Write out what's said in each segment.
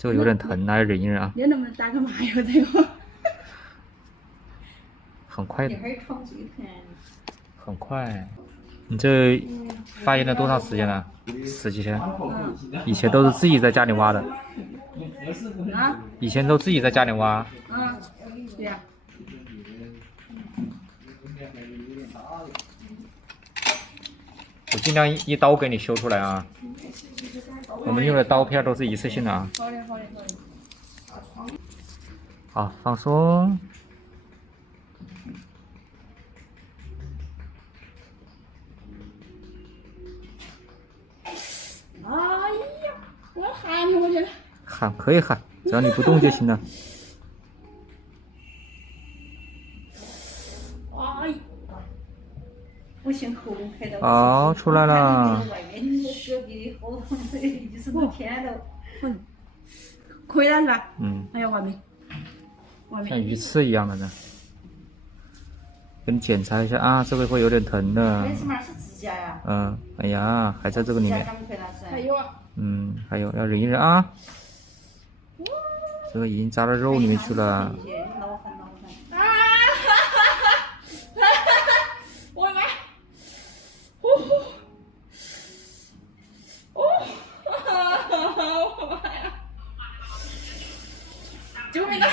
这个有点疼，来忍一忍啊。你能不能打个麻药这个？很快的。你还床最疼。很快。你这发炎了多长时间了？10几天。以前都是自己在家里挖的。啊？以前都自己在家里挖。对呀。我尽量一刀给你修出来啊。我们用的刀片都是一次性的啊。好的，好的，好的。好，放松。哎呀，我喊你过去了。喊可以喊，只要你不动就行了。哎，不行，喉咙开的。好，出来了。外面隔壁的喉咙医生都舔了。可以了是吧？哎呀，完美。像鱼刺一样的呢。给你检查一下啊，这个会有点疼的。为什么是指甲呀？哎呀，还在这个里面。还有啊。还有要忍一忍啊。这个已经扎到肉里面去了。啊！我的妈！我的妈呀！救命啊！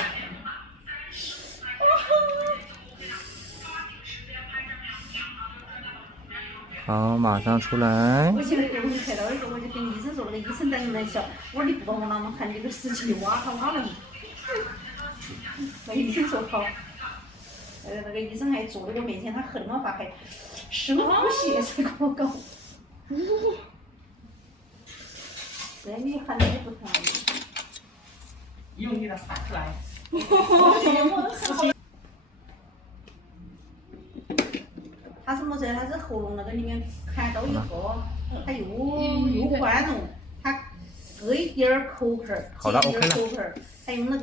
好，马上出来。我现在给我们开刀的时候，我就跟医生说，那个医生在那笑，我说你不帮我那么看这个事情挖他挖了。那医生说好，那个医生还坐在我面前，他恨我发还深呼吸才给我搞。这你喊你不疼。用力的喊出来。他是么子？他是喉咙那个里面砍刀以后，他又宽容，他割一点儿口盆儿，好了，OK 了。他用那个。